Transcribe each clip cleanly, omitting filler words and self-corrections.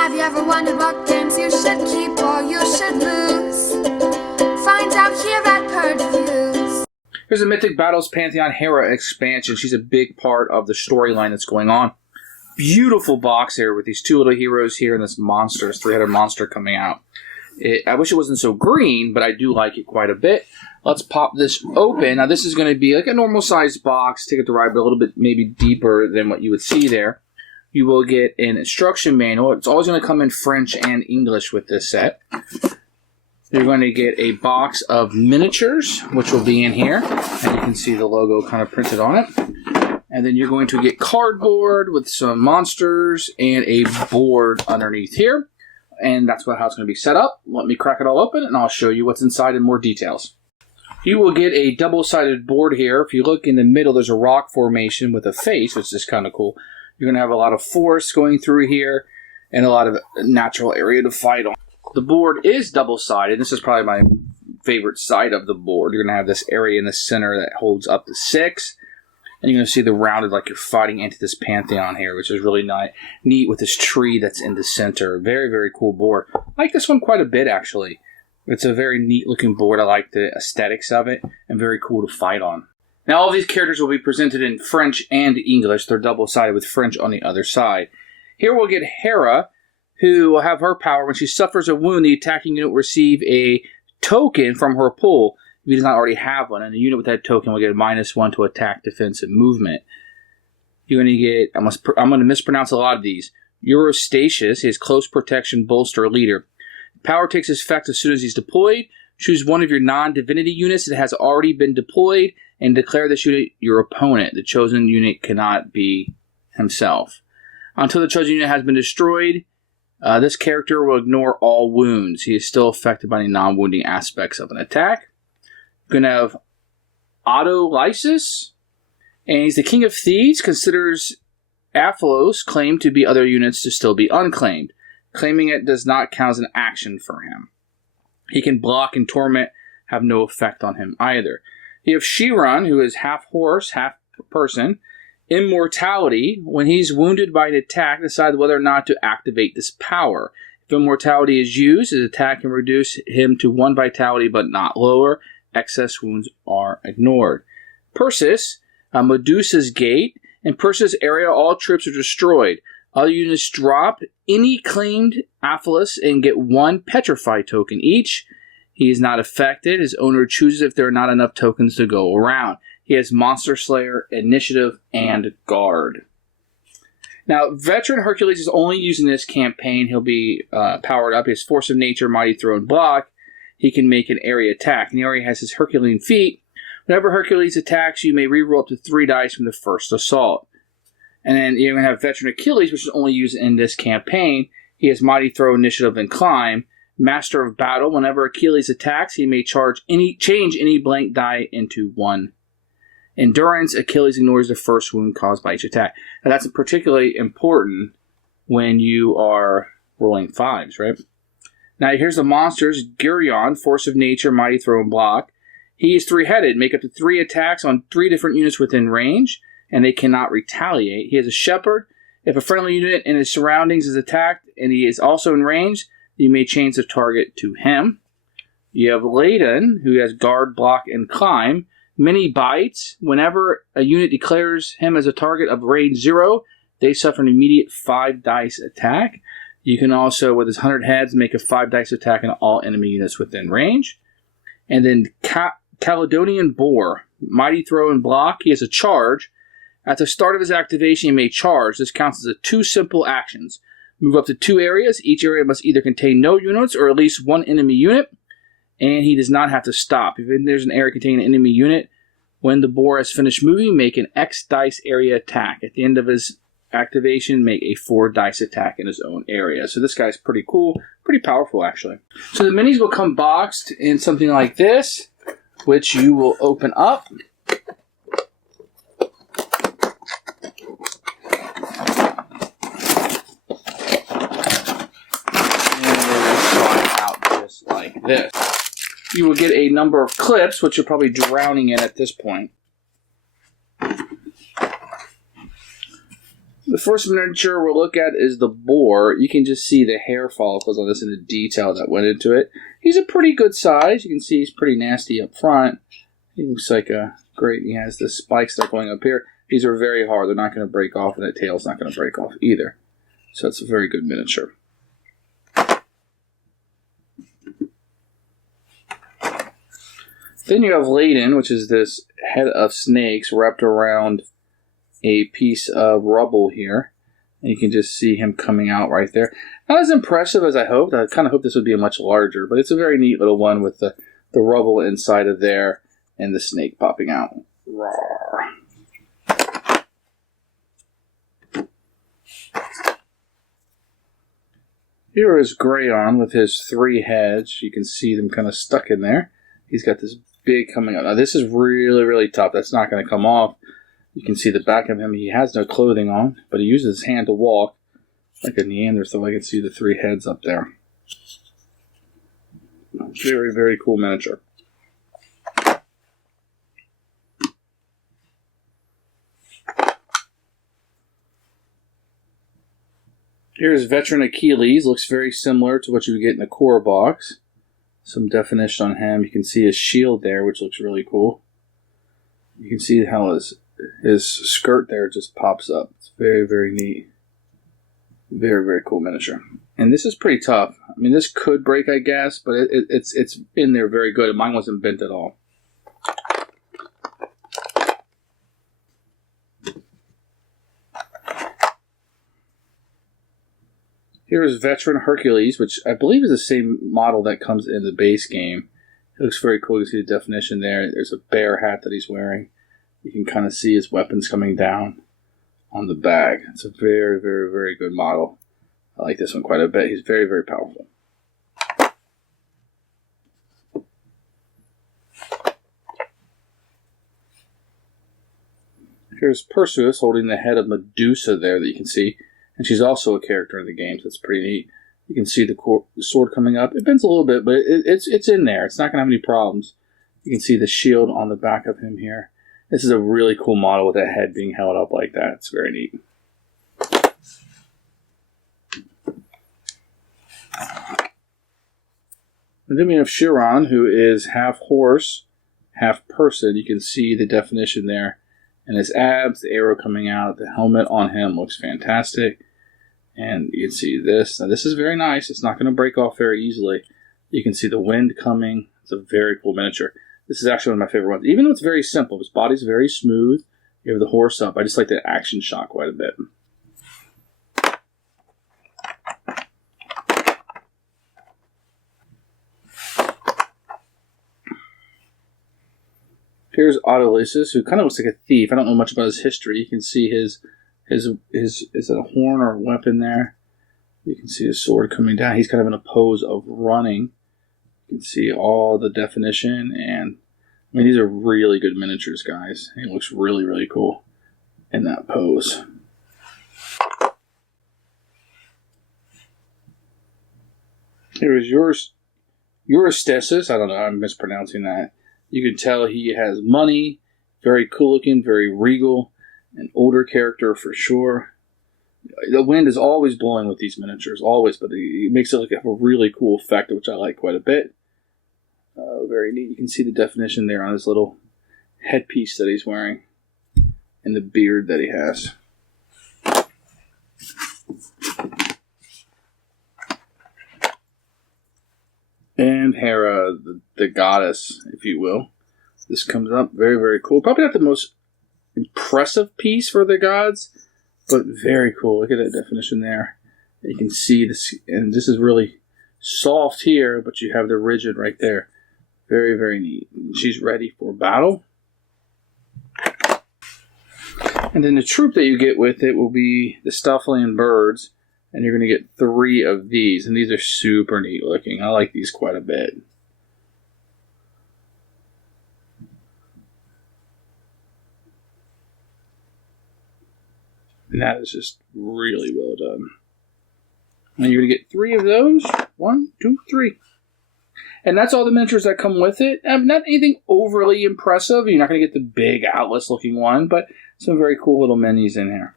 Have you ever wondered what games you should keep or you should lose? Find out here at Purge Reviews. Here's a Mythic Battles Pantheon Hera expansion. She's a big part of the storyline that's going on. Beautiful box here with these two little heroes here and this monster, this three-headed monster coming out. I wish it wasn't so green, but I do like it quite a bit. Let's pop this open. Now this is going to be like a normal sized box, Ticket to Ride, but a little bit maybe deeper than what you would see there. You will get an instruction manual. It's always going to come in French and English with this set. You're going to get a box of miniatures, which will be in here. And you can see the logo kind of printed on it. And then you're going to get cardboard with some monsters and a board underneath here. And that's how it's going to be set up. Let me crack it all open, and I'll show you what's inside in more details. You will get a double-sided board here. If you look in the middle, there's a rock formation with a face, which is kind of cool. You're going to have a lot of force going through here and a lot of natural area to fight on. The board is double-sided. This is probably my favorite side of the board. You're going to have this area in the center that holds up to 6. And you're going to see the rounded like you're fighting into this Pantheon here, which is really neat with this tree that's in the center. Very, very cool board. I like this one quite a bit, actually. It's a very neat-looking board. I like the aesthetics of it and very cool to fight on. Now, all these characters will be presented in French and English. They're double-sided with French on the other side. Here we'll get Hera, who will have her power. When she suffers a wound, the attacking unit will receive a token from her pool if he does not already have one. And the unit with that token will get a -1 to attack, defense, and movement. You're going to get, I'm going to mispronounce a lot of these. Eurostatius, his close protection bolster leader. Power takes effect as soon as he's deployed. Choose one of your non-divinity units that has already been deployed and declare this unit your opponent. The chosen unit cannot be himself. Until the chosen unit has been destroyed, this character will ignore all wounds. He is still affected by the non-wounding aspects of an attack. You're going to have Autolysis, and he's the King of Thieves, considers Aphilos claimed to be other units to still be unclaimed. Claiming it does not count as an action for him. He can block and torment, have no effect on him either. You have Geureon, who is half horse, half person. Immortality, when he's wounded by an attack, decide whether or not to activate this power. If immortality is used, his attack can reduce him to 1 vitality but not lower. Excess wounds are ignored. Perseus, Medusa's Gate. In Perseus' area, all troops are destroyed. Other units drop any claimed Aphilos and get 1 Petrify token each. He is not affected. His owner chooses if there are not enough tokens to go around. He has Monster Slayer, Initiative, and Guard. Now, Veteran Hercules is only used in this campaign. He'll be powered up. He has Force of Nature, Mighty Throw, and Block. He can make an area attack. And the area has his Herculean feat. Whenever Hercules attacks, you may reroll up to 3 dice from the first assault. And then you're going to have Veteran Achilles, which is only used in this campaign. He has Mighty Throw, Initiative, and Climb. Master of Battle. Whenever Achilles attacks, he may change any blank die into 1. Endurance. Achilles ignores the first wound caused by each attack. Now that's particularly important when you are rolling 5s, right? Now here's the monsters. Geureon, Force of Nature, Mighty Throw, and Block. He is 3-headed. Make up to 3 attacks on 3 different units within range, and they cannot retaliate. He has a Shepherd. If a friendly unit in his surroundings is attacked and he is also in range, you may change the target to him. You have Ladon, who has Guard, Block, and Climb. Many bites. Whenever a unit declares him as a target of range 0, they suffer an immediate 5 dice attack. You can also, with his 100 heads, make a 5 dice attack on all enemy units within range. And then Caledonian Boar, Mighty Throw, and Block. He has a charge. At the start of his activation, he may charge. This counts as 2 simple actions. Move up to 2 areas. Each area must either contain no units or at least 1 enemy unit. And he does not have to stop. If there's an area containing an enemy unit, when the boar has finished moving, make an X dice area attack. At the end of his activation, make a 4 dice attack in his own area. So this guy's pretty cool, pretty powerful actually. So the minis will come boxed in something like this, which you will open up. Like this. You will get a number of clips, which you're probably drowning in at this point. The first miniature we'll look at is the Boar. You can just see the hair follicles on this and the detail that went into it. He's a pretty good size. You can see he's pretty nasty up front. He looks like a great. He has the spikes that are going up here. These are very hard. They're not going to break off, and that tail's not going to break off either. So it's a very good miniature. Then you have Layden, which is this head of snakes wrapped around a piece of rubble here. And you can just see him coming out right there. Not as impressive as I hoped. I kind of hoped this would be a much larger, but it's a very neat little one with the rubble inside of there and the snake popping out. Rawr. Here is Geureon with his 3 heads. You can see them kind of stuck in there. He's got this big coming out. Now this is really, really tough. That's not going to come off. You can see the back of him. He has no clothing on, but he uses his hand to walk like a Neanderthal. I can see the 3 heads up there. Very, very cool miniature. Here's Veteran Hercules. Looks very similar to what you would get in the core box. Some definition on him. You can see his shield there, which looks really cool. You can see how his skirt there just pops up. It's very, very neat. Very, very cool miniature. And this is pretty tough. I mean, this could break, I guess, but it's in there very good. Mine wasn't bent at all. Here's Veteran Hercules, which I believe is the same model that comes in the base game. It looks very cool. You see the definition there. There's a bear hat that he's wearing. You can kind of see his weapons coming down on the bag. It's a very, very, very good model. I like this one quite a bit. He's very, very powerful. Here's Perseus holding the head of Medusa there that you can see. And she's also a character in the game, so it's pretty neat. You can see the sword coming up. It bends a little bit, but it's in there. It's not going to have any problems. You can see the shield on the back of him here. This is a really cool model with that head being held up like that. It's very neat. And then we have Geureon, who is half horse, half person. You can see the definition there. And his abs, the arrow coming out, the helmet on him looks fantastic. And you can see this. Now this is very nice. It's not going to break off very easily. You can see the wind coming. It's a very cool miniature. This is actually one of my favorite ones. Even though it's very simple, his body's very smooth. You have the horse up. I just like the action shot quite a bit. Here's Autolysis, who kind of looks like a thief. I don't know much about his history. You can see his is it a horn or a weapon there? You can see his sword coming down. He's kind of in a pose of running. You can see all the definition, and I mean, these are really good miniatures, guys. He looks really, really cool in that pose. Here is Eurystheus. I don't know, I'm mispronouncing that. You can tell he has money, very cool looking, very regal, an older character for sure. The wind is always blowing with these miniatures, always, but it makes it look like a really cool effect, which I like quite a bit. Very neat. You can see the definition there on his little headpiece that he's wearing and the beard that he has. And Hera, the goddess, if you will. This comes up very, very cool. Probably not the most impressive piece for the gods, but very cool. Look at that definition there. You can see this, and this is really soft here, but you have the rigid right there. Very, very neat. She's ready for battle. And then the troop that you get with it will be the Stuffling birds, and you're going to get 3 of these, and these are super neat looking. I like these quite a bit. And that is just really well done. And you're going to get 3 of those. 1, 2, 3. And that's all the miniatures that come with it. Not anything overly impressive. You're not going to get the big Atlas looking one, but some very cool little minis in here.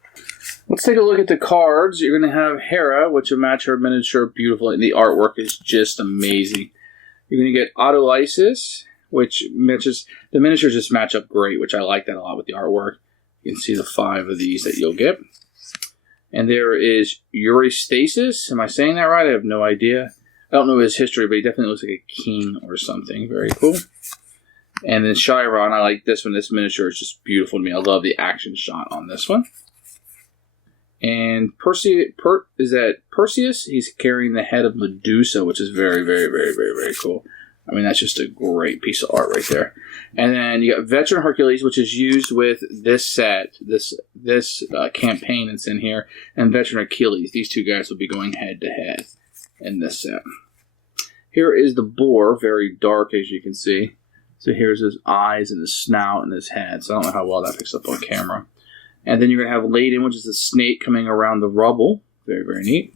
Let's take a look at the cards. You're going to have Hera, which will match her miniature beautifully. The artwork is just amazing. You're going to get Autolysis, which matches, the miniatures just match up great, which I like that a lot with the artwork. You can see the 5 of these that you'll get. And there is Eurystasis. Am I saying that right? I have no idea. I don't know his history, but he definitely looks like a king or something. Very cool. And then Chiron, I like this one. This miniature is just beautiful to me. I love the action shot on this one. And is that Perseus? He's carrying the head of Medusa, which is very, very, very, very, very cool. I mean, that's just a great piece of art right there. And then you got Veteran Hercules, which is used with this set, this campaign that's in here, and Veteran Achilles. These two guys will be going head to head in this set. Here is the Boar, very dark as you can see. So here's his eyes and his snout and his head. So I don't know how well that picks up on camera. And then you're going to have Laden, which is the snake coming around the rubble. Very, very neat.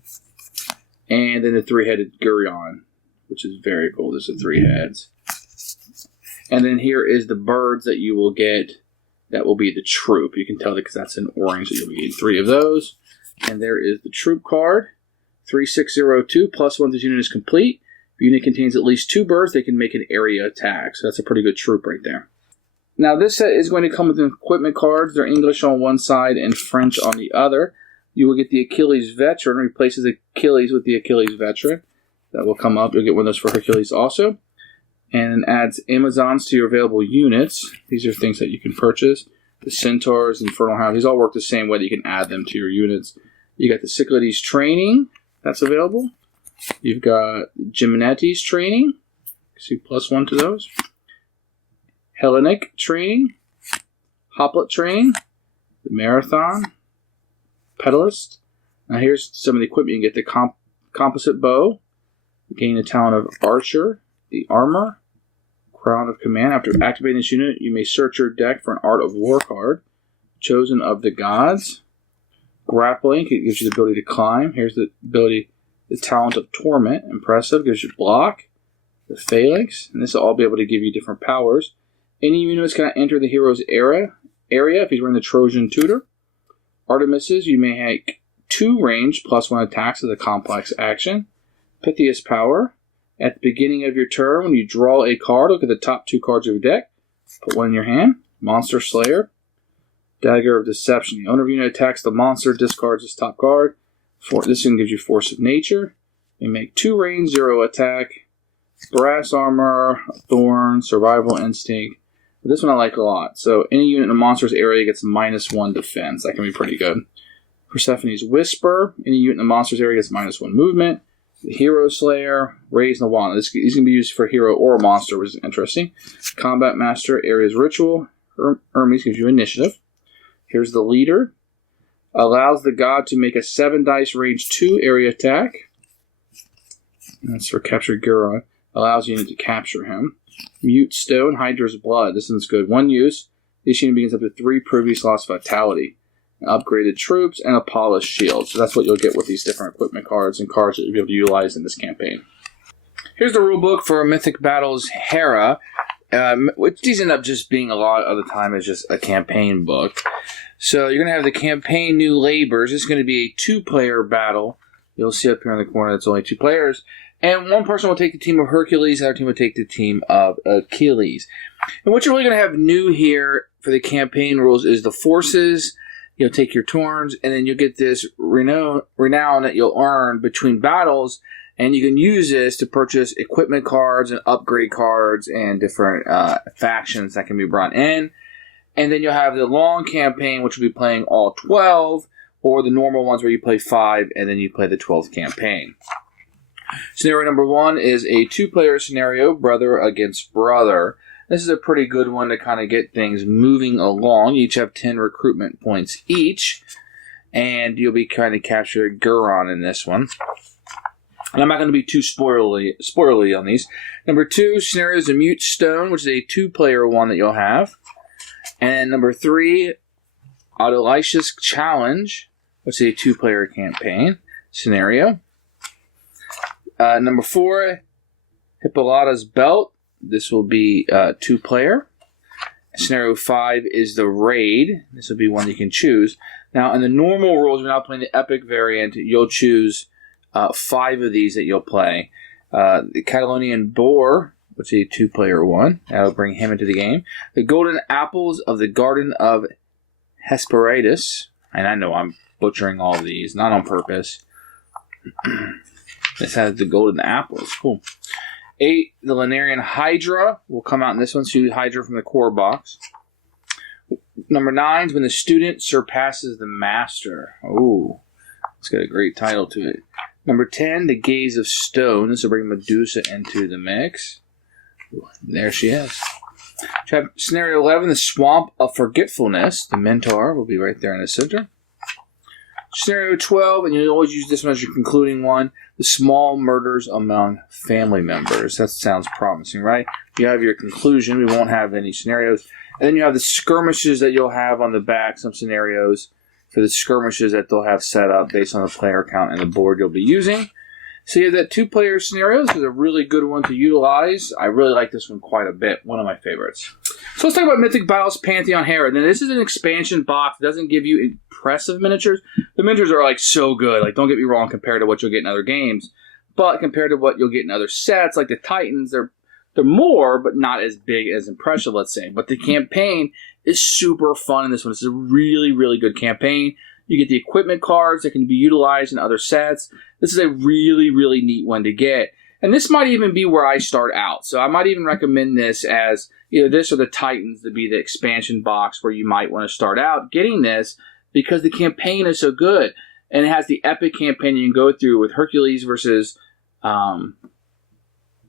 And then the 3-headed Geureon, which is very cool. There's the 3 heads. And then here is the birds that you will get. That will be the troop. You can tell that because that's in orange. So you'll be getting 3 of those. And there is the troop card. 3602 plus 1 to unit is complete. If the unit contains at least 2 birds, they can make an area attack. So that's a pretty good troop right there. Now this set is going to come with equipment cards. They're English on one side and French on the other. You will get the Achilles Veteran, replaces Achilles with the Achilles Veteran. That will come up. You'll get one of those for Hercules also. And adds Amazons to your available units. These are things that you can purchase. The Centaurs, Infernal Hounds, these all work the same way that you can add them to your units. You got the Cyclades Training, that's available. You've got Gymnetes Training, see +1 to those. Hellenic Training, Hoplet Training, the Marathon, Pedalist. Now here's some of the equipment. You can get the Composite Bow, gain the talent of Archer, the Armor, Crown of Command. After activating this unit, you may search your deck for an Art of War card. Chosen of the Gods. Grappling, it gives you the ability to climb. Here's the ability, the talent of Torment. Impressive, gives you block. The Phalanx, and this will all be able to give you different powers. Any units can enter the hero's area if he's wearing the Trojan Tutor. Artemises, you may have 2 range +1 attacks as a complex action. Pythias Power. At the beginning of your turn, when you draw a card, look at the top 2 cards of your deck. Put one in your hand. Monster Slayer. Dagger of Deception. The owner of the unit attacks the monster, discards his top card. This one gives you Force of Nature. You make 2 range, 0 attack. Brass Armor, Thorn, Survival Instinct. This one I like a lot. So any unit in a monster's area gets -1 defense. That can be pretty good. Persephone's Whisper. Any unit in a monster's area gets -1 movement. The Hero Slayer. Raise Nirvana. These can be used for hero or monster, which is interesting. Combat Master. Area's Ritual. Hermes gives you Initiative. Here's the Leader. Allows the god to make a 7-dice range 2 area attack. And that's for Capture Geureon. Allows unit to capture him. Mute Stone, Hydra's Blood. This one's good. 1 use. This unit begins up to 3 previous loss vitality. Upgraded troops and a polished shield. So that's what you'll get with these different equipment cards and cards that you'll be able to utilize in this campaign. Here's the rulebook for Mythic Battles Hera, which these end up just being a lot of the time is just a campaign book. So you're going to have the campaign New Labors. This is going to be a 2-player battle. You'll see up here in the corner it's only 2 players. And one person will take the team of Hercules, the other team will take the team of Achilles. And what you're really going to have new here for the campaign rules is the forces. You'll take your turns, and then you'll get this renown that you'll earn between battles, and you can use this to purchase equipment cards and upgrade cards and different factions that can be brought in. And then you'll have the long campaign, which will be playing all 12, or the normal ones where you play 5, and then you play the 12th campaign. Scenario number 1 is a 2-player scenario, brother against brother. This is a pretty good one to kind of get things moving along. You each have 10 recruitment points each, and you'll be kind of capturing Geureon in this one. And I'm not going to be too spoilerly on these. Number 2 scenario is a Mute Stone, which is a 2-player one that you'll have. And number 3, Autolysis Challenge, which is a 2-player campaign scenario. Number 4, Hippolyta's Belt. This will be 2-player. Scenario 5 is the Raid. This will be one you can choose. Now, in the normal rules, we're not playing the epic variant. You'll choose 5 of these that you'll play. The Catalonian Boar, which is a 2-player one. That'll bring him into the game. The Golden Apples of the Garden of Hesperides. And I know I'm butchering all of these, not on purpose. This has the Golden Apples. Cool. 8, the Lunarian Hydra will come out in this one. So Hydra from the core box. Number 9 is when the student surpasses the master. Oh, it's got a great title to it. Number 10, the Gaze of Stone. This will bring Medusa into the mix. There she is. Scenario 11, the Swamp of Forgetfulness. The Mentor will be right there in the center. Scenario 12, and you'll always use this one as your concluding one, the Small Murders Among Family Members. That sounds promising, right? You have your conclusion. We won't have any scenarios. And then you have the skirmishes that you'll have on the back, some scenarios for the skirmishes that they'll have set up based on the player count and the board you'll be using. So you have that 2-player scenario. This is a really good one to utilize. I really like this one quite a bit. One of my favorites. So let's talk about Mythic Battles Pantheon Hera. Now, this is an expansion box. It doesn't give you impressive miniatures. The miniatures are like so good. Like, don't get me wrong compared to what you'll get in other games. But compared to what you'll get in other sets, like the Titans, they're more, but not as big, as impressive, let's say. But the campaign is super fun in this one. It's a really, really good campaign. You get the equipment cards that can be utilized in other sets. This is a really, really neat one to get. And this might even be where I start out. So I might even recommend this as either this or the Titans to be the expansion box where you might want to start out getting this because the campaign is so good. And it has the epic campaign you can go through with Hercules versus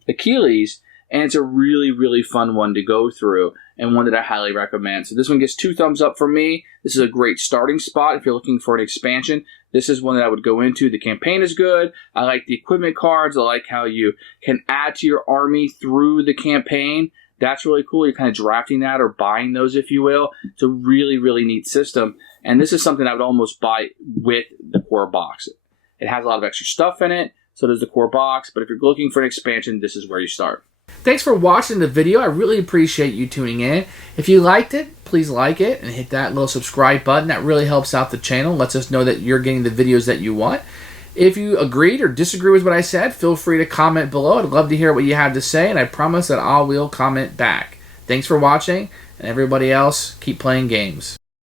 Achilles. And it's a really, really fun one to go through and one that I highly recommend. So this one gets 2 thumbs up from me. This is a great starting spot if you're looking for an expansion. This is one that I would go into. The campaign is good. I like the equipment cards. I like how you can add to your army through the campaign. That's really cool. You're kind of drafting that or buying those, if you will. It's a really, really neat system. And this is something I would almost buy with the core box. It has a lot of extra stuff in it. So does the core box. But if you're looking for an expansion, this is where you start. Thanks for watching the video. I really appreciate you tuning in. If you liked it, please like it and hit that little subscribe button. That really helps out the channel. Lets us know that you're getting the videos that you want. If you agreed or disagree with what I said, feel free to comment below. I'd love to hear what you have to say, and I promise that I will comment back. Thanks for watching, and everybody else, keep playing games.